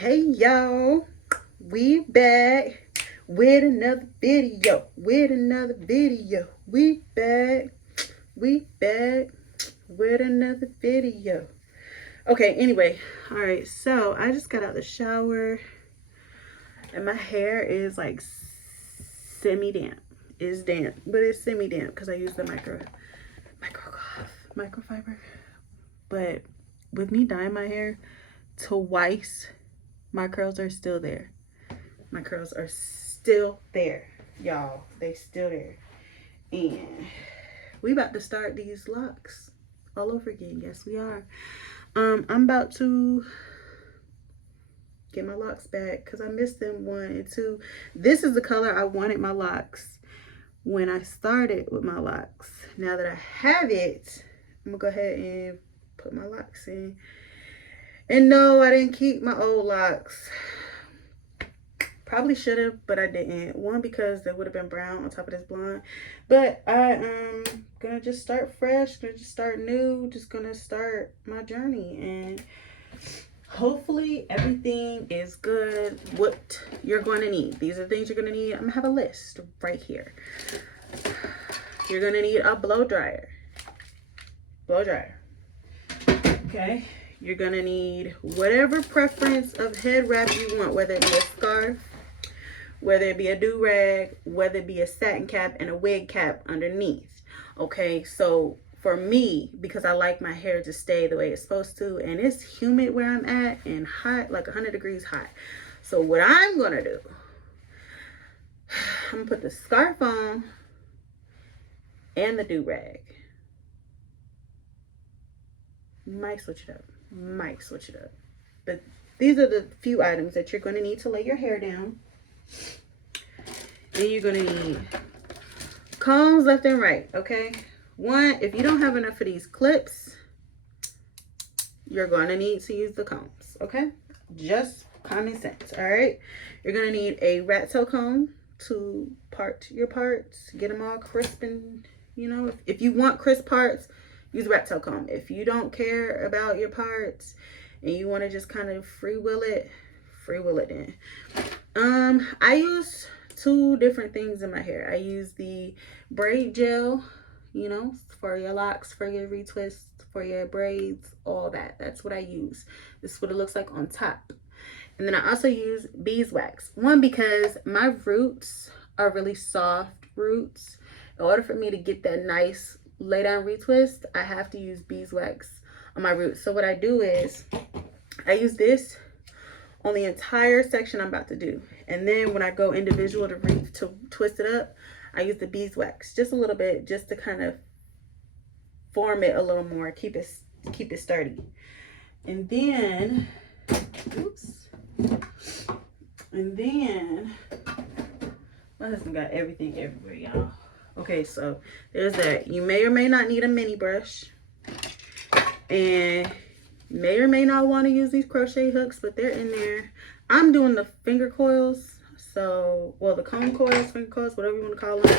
Hey y'all, we back with another video. We back with another video. Okay, anyway, all right. So I just got out the shower, and my hair is like semi-damp. It's damp, but it's semi-damp because I use the microfiber. But with me dyeing my hair twice, my curls are still there. My curls are still there, y'all. They still there. And we about to start these locks all over again. Yes, we are. I'm about to get my locks back because I missed them, 1 and 2. This is the color I wanted my locks when I started with my locks. Now that I have it, I'm gonna go ahead and put my locks in. And no, I didn't keep my old locks. Probably should have, but I didn't. 1, because they would have been brown on top of this blonde. But I am gonna just start fresh, gonna just start new, just gonna start my journey. And hopefully everything is good. What you're going to need. These are the things you're going to need. I'm going to have a list right here. You're going to need a blow dryer. Okay. You're going to need whatever preference of head wrap you want, whether it be a scarf, whether it be a do-rag, whether it be a satin cap and a wig cap underneath. Okay, so for me, because I like my hair to stay the way it's supposed to, and it's humid where I'm at and hot, like 100 degrees hot. So what I'm gonna do, I'm gonna put the scarf on and the do-rag. Might switch it up. But these are the few items that you're gonna need to lay your hair down. And you're gonna need combs left and right, okay? 1, if you don't have enough of these clips, you're gonna need to use the combs, okay? Just common sense, all right? You're gonna need a rat tail comb to part your parts, get them all crisp, and if you want crisp parts, use a rat tail comb. If you don't care about your parts and you want to just kind of free will it in. I use 2 different things in my hair. I use the braid gel, for your locks, for your retwists, for your braids, all that. That's what I use. This is what it looks like on top. And then I also use beeswax. 1, because my roots are really soft roots. In order for me to get that nice lay down retwist, I have to use beeswax on my roots. So what I do is I use this on the entire section I'm about to do. And then when I go individual to twist it up, I use the beeswax just a little bit, just to kind of form it a little more, keep it sturdy. And then, my husband got everything everywhere, y'all. Okay, so there's that. You may or may not need a mini brush, and may or may not want to use these crochet hooks, but they're in there. I'm doing the finger coils, the comb coils, finger coils, whatever you want to call them,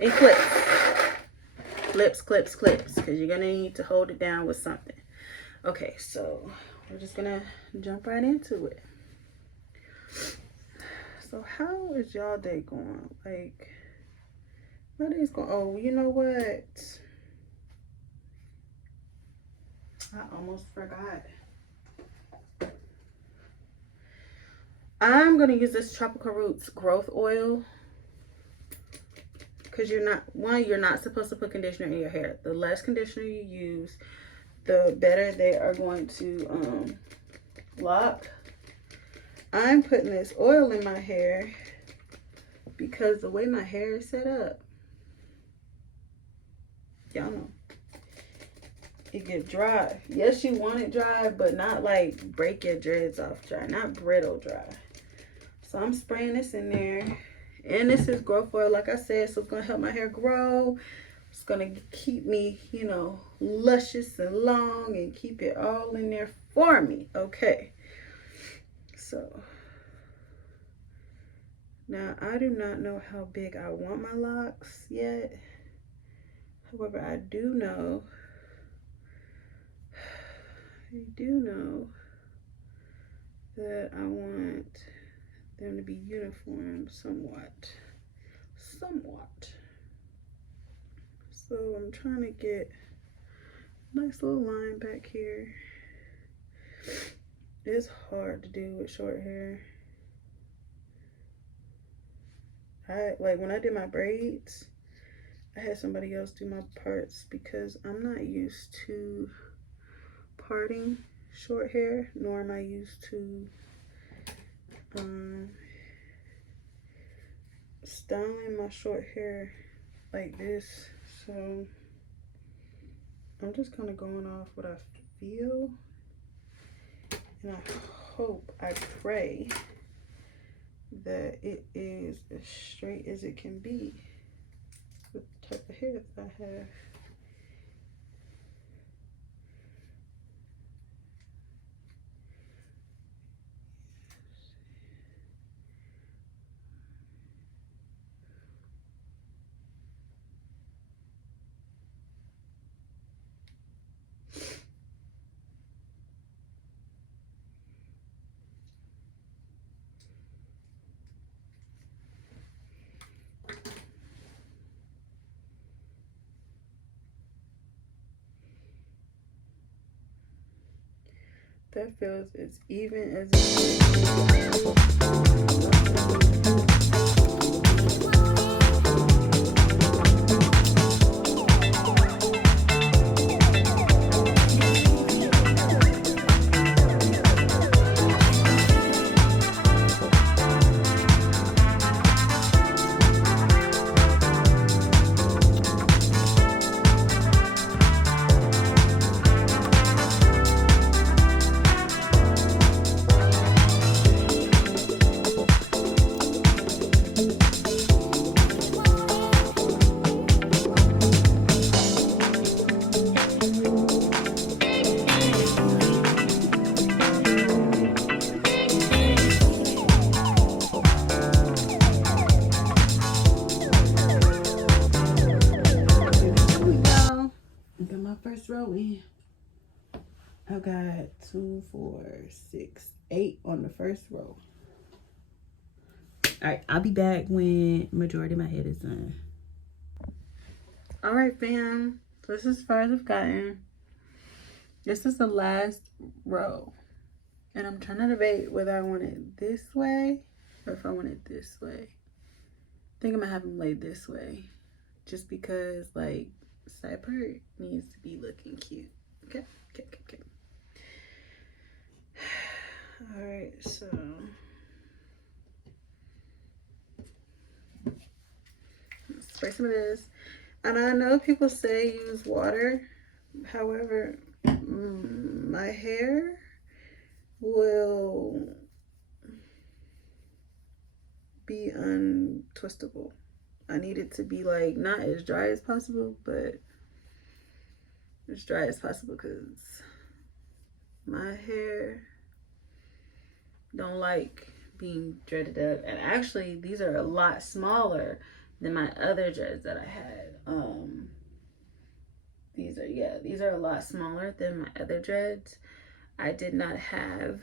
and clips, because you're gonna need to hold it down with something. Okay, so we're just gonna jump right into it. So how is y'all day going? Like, my day's going, oh, you know what? I almost forgot. I'm gonna use this Tropical Roots growth oil, because you're not supposed to put conditioner in your hair. The less conditioner you use, the better they are going to lock. I'm putting this oil in my hair because the way my hair is set up, y'all know, it get dry. Yes, you want it dry, but not like break your dreads off dry, not brittle dry. So I'm spraying this in there. And this is growth oil, like I said, so it's going to help my hair grow. It's going to keep me, luscious and long, and keep it all in there for me. Okay. So, now I do not know how big I want my locks yet. However, I do know that I want them to be uniform somewhat. So I'm trying to get a nice little line back here. It's hard to do with short hair. Like when I did my braids, I had somebody else do my parts because I'm not used to parting short hair, nor am I used to styling my short hair like this. So I'm just kind of going off what I feel, and I pray that it is as straight as it can be with the type of hair that I have. That feels as even as row in. I got 2, 4, 6, 8 on the first row. All right, I'll be back when majority of my head is done. All right, fam. This is as far as I've gotten. This is the last row. And I'm trying to debate whether I want it this way or if I want it this way. I think I'm gonna have them laid this way. Just because, like, side part needs to be looking cute. Okay. All right, so spray some of this. And I know people say use water. However, my hair will be untwistable. I need it to be like not as dry as possible, but as dry as possible because my hair don't like being dreaded up. And actually, these are a lot smaller than my other dreads that I had. These are a lot smaller than my other dreads. I did not have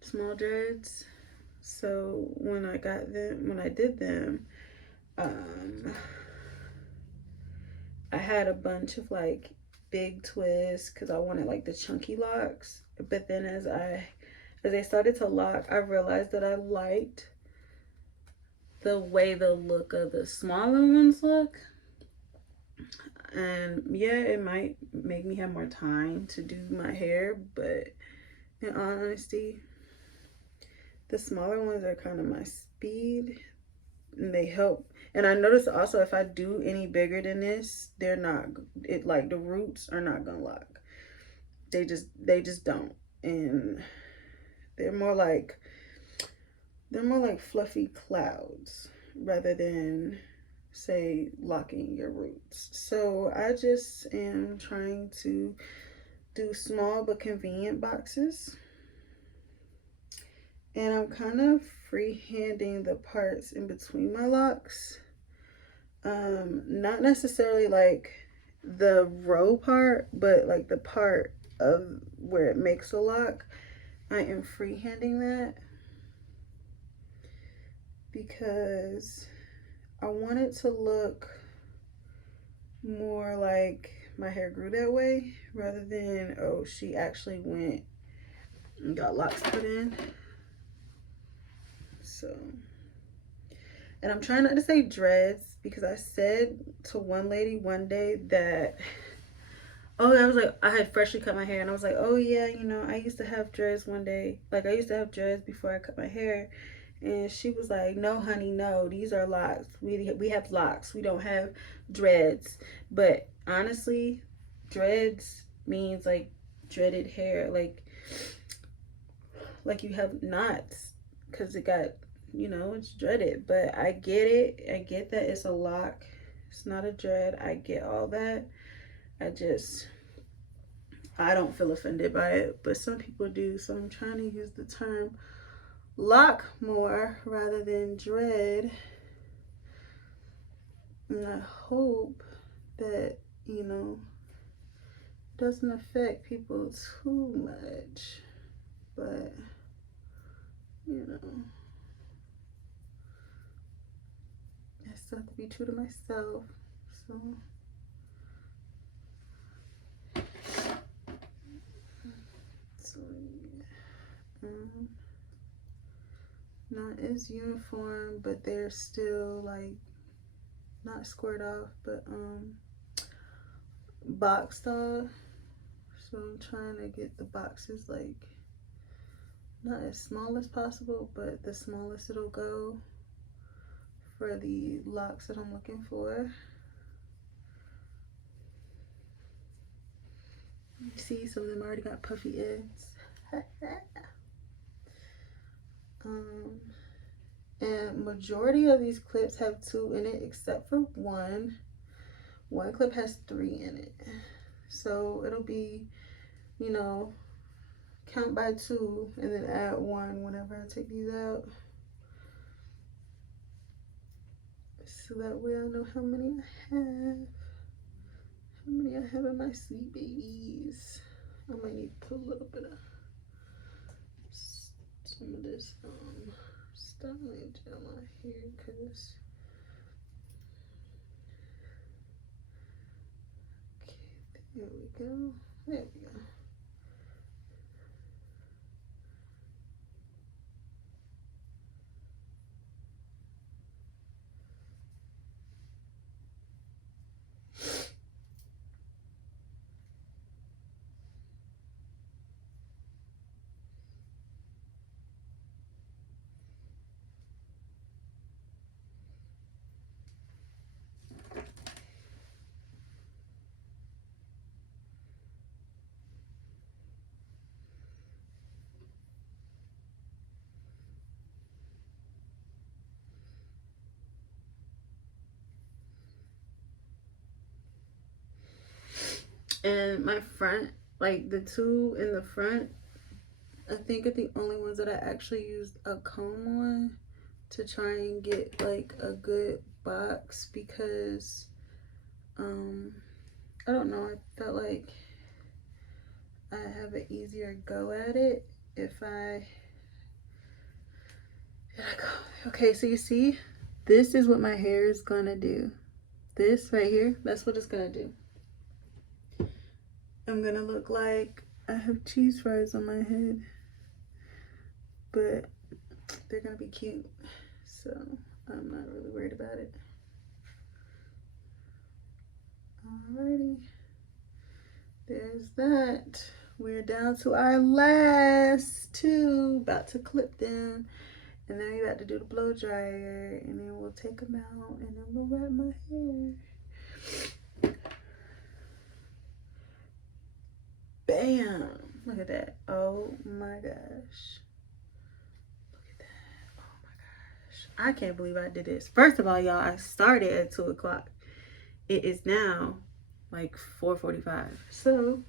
small dreads, so when I did them, I had a bunch of like big twists because I wanted like the chunky locks. But then as they started to lock, I realized that I liked the way the look of the smaller ones look. And yeah, it might make me have more time to do my hair, but in all honesty, the smaller ones are kind of my speed and they help. And I noticed also if I do any bigger than this, like the roots are not gonna lock. They just don't. And they're more like fluffy clouds rather than, say, locking your roots. So I just am trying to do small but convenient boxes, and I'm kind of freehanding the parts in between my locks. Not necessarily like the row part, but like the part of where it makes a lock. I am freehanding that because I want it to look more like my hair grew that way rather than, oh, she actually went and got locks put in. So, and I'm trying not to say dreads because I said to one lady one day that, oh, I was like, I had freshly cut my hair and I was like, oh yeah, you know, I used to have dreads one day. Like I used to have dreads before I cut my hair. And she was like, no, honey, no, these are locks. We have locks. We don't have dreads. But honestly, dreads means like dreaded hair. Like you have knots because it got, you know, it's dreaded. But I get it. I get that it's a lock. It's not a dread. I get all that. I don't feel offended by it, but some people do. So I'm trying to use the term lock more rather than dread. And I hope that, you know, doesn't affect people too much. But, you know, I still have to be true to myself. So yeah. Not as uniform, but they're still like not squared off, but boxed off. So I'm trying to get the boxes like not as small as possible, but the smallest it'll go for the locks that I'm looking for. You see, some of them already got puffy ends. And majority of these clips have 2 in it except for one. One clip has 3 in it. So it'll be, you know, count by 2 and then add 1 whenever I take these out. So that way I know how many I have. How many I have in my sweet babies. I might need to put a little bit of some of this styling gel on here because okay, there we go. There we go. And my front, like the 2 in the front, I think are the only ones that I actually used a comb on to try and get like a good box because I don't know, I felt like I have an easier go at it if I okay, so you see, this is what my hair is gonna do. This right here, that's what it's gonna do. I'm gonna look like I have cheese fries on my head, but they're gonna be cute, so I'm not really worried about it. Alrighty, there's that. We're down to our last 2, about to clip them, and then we're about to do the blow dryer, and then we'll take them out, and then we'll wrap my hair. Bam! Look at that. Oh my gosh. Look at that. Oh my gosh. I can't believe I did this. First of all, y'all, I started at 2 o'clock. It is now like 4:45. So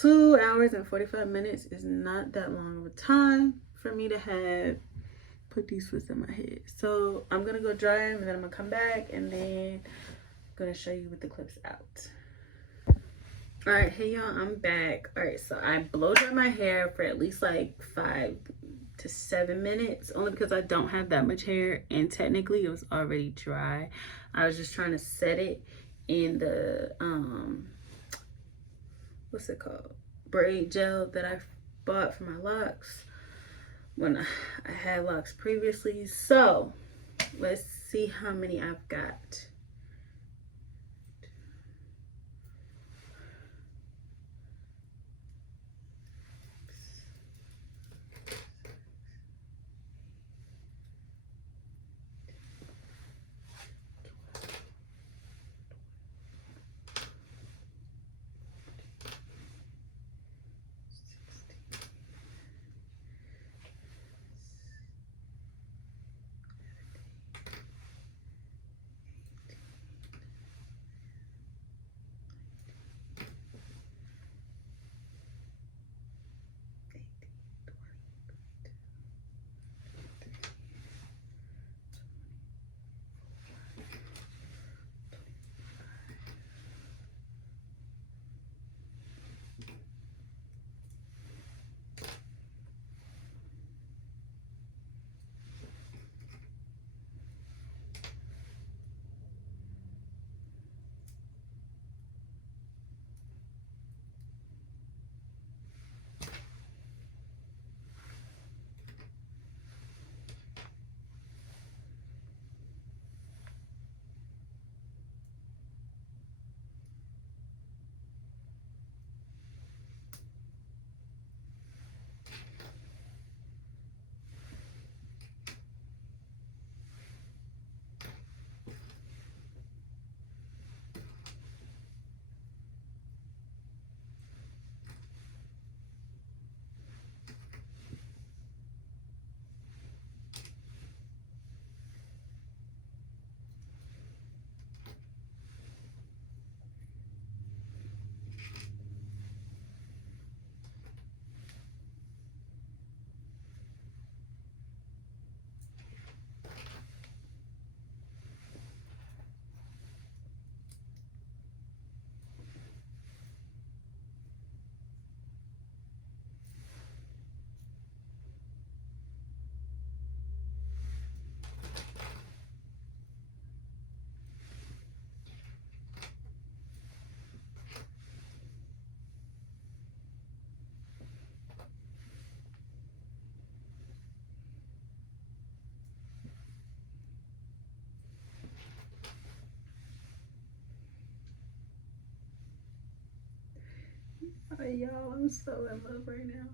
2 hours and 45 minutes is not that long of a time for me to have put these twists in my head. So I'm gonna go dry them and then I'm gonna come back and then I'm gonna show you with the clips out. All right, hey y'all, I'm back. All right, so I blow dry my hair for at least like 5 to 7 minutes, only because I don't have that much hair, and technically it was already dry. I was just trying to set it in the what's it called, braid gel that I bought for my locks when I had locks previously. So let's see how many I've got. Oh, y'all, I'm so in love right now.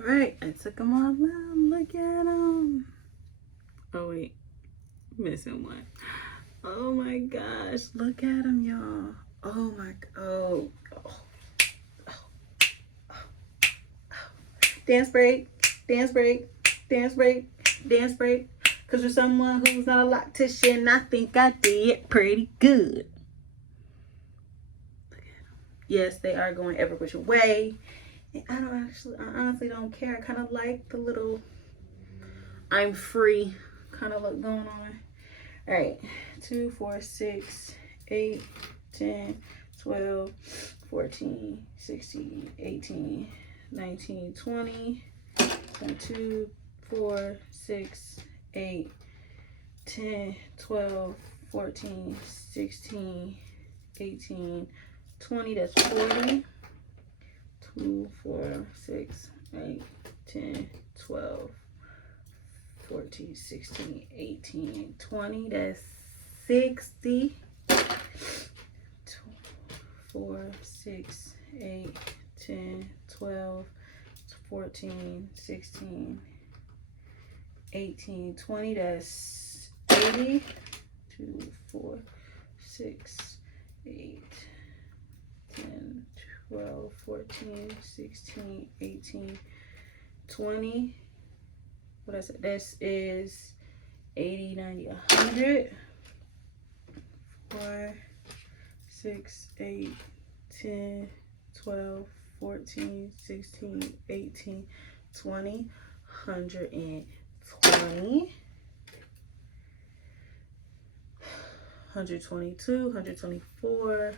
All right, I took them all out. Look at them. Oh wait, missing one. Oh my gosh, look at them, y'all. Oh my, oh, oh, oh, oh. Dance break, dance break, dance break, dance break. Cause you're someone who's not a loctician, I think I did pretty good. Yes, they are going every which way. And I honestly don't care. I kind of like the little I'm free kind of look going on. All right, 2, 4, 6, 8, 10, 12, 14, 16, 18, 19, 20. 2, 4, 6, 8, 10, 12, 14, 16, 18, 20. That's 40. 2, 4, 6, 8, 10, 12, 14, 16, 18, 20. That's 60. 4, 6, 8, 10, 12, 14, 16, 18, 20. That's 80. 2, 4, 6, 8, 10, 12, 14, 16, 18, 20. What I said, this is 80, 90, 100. 4, 6, 8, 10, 12, 14, 16, 18, 20, 120, 122, 124,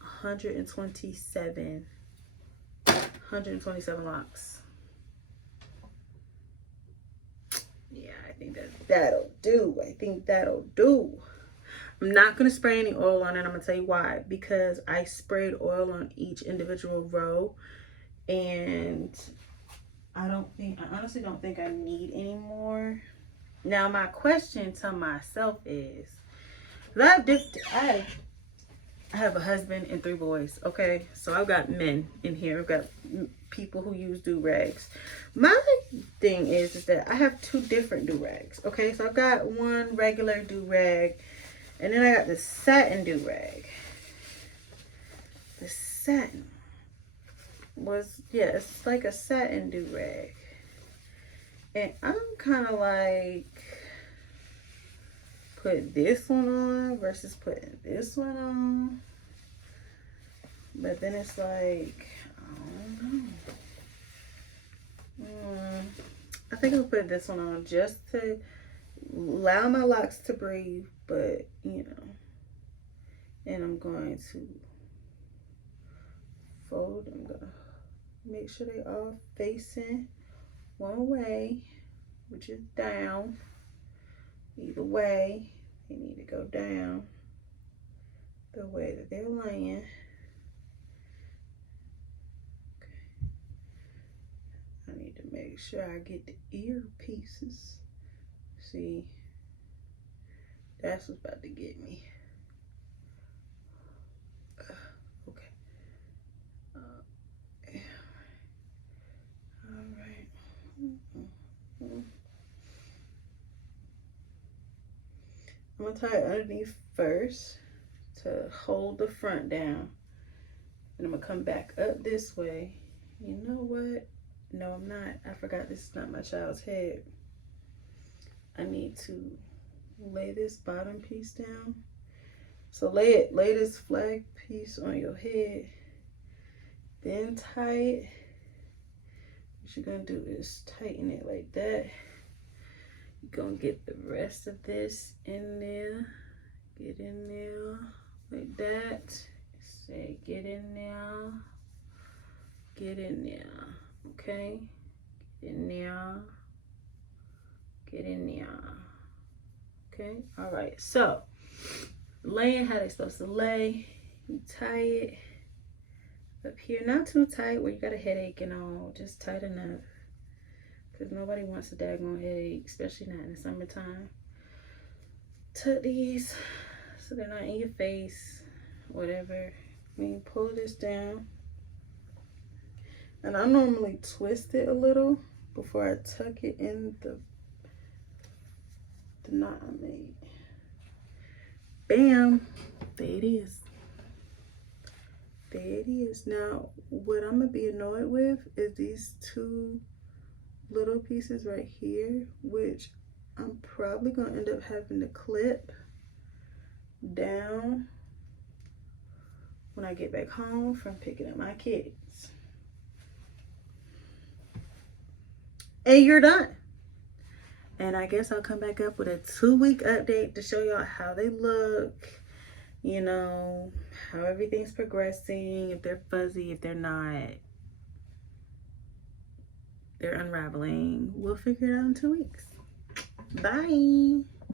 127, 127 locks. Yeah, I think that'll do. I think that'll do. I'm not going to spray any oil on it. I'm going to tell you why. Because I sprayed oil on each individual row. And I honestly don't think I need any more. Now, my question to myself is, I have a husband and 3 boys, okay? So I've got men in here. I've got people who use do-rags. My thing is that I have 2 different do-rags, okay? So I've got one regular do-rag, and then I got the satin do-rag. The satin was, yeah, it's like a satin do-rag. And I'm kind of like, put this one on versus putting this one on. But then it's like, I don't know. I think I'll put this one on just to allow my locks to breathe, but you know. And I'm going to fold. I'm going to make sure they all facing one way, which is down. Either way, they need to go down the way that they're laying. Okay. I need to make sure I get the ear pieces. See, that's what's about to get me. Okay. All right. I'm gonna tie it underneath first to hold the front down. And I'm gonna come back up this way. You know what? No, I'm not. I forgot this is not my child's head. I need to lay this bottom piece down. So lay this flag piece on your head. Then tie it. What you're gonna do is tighten it like that. You're gonna get the rest of this in there. Get in there like that. Say get in there. Get in there. Okay? Get in there. Get in there. Okay? Alright, so laying how they're supposed to lay. You tie it up here. Not too tight where you got a headache and all. Just tight enough. Because nobody wants a daggone headache, especially not in the summertime. Tuck these so they're not in your face, whatever. When you pull this down, and I normally twist it a little before I tuck it in the knot I made. Bam! There it is. There it is. Now, what I'm going to be annoyed with is these 2 little pieces right here, which I'm probably gonna end up having to clip down when I get back home from picking up my kids. And you're done. And I guess I'll come back up with a 2-week update to show y'all how they look, you know, how everything's progressing, if they're fuzzy, if they're not. They're unraveling. We'll figure it out in 2 weeks. Bye.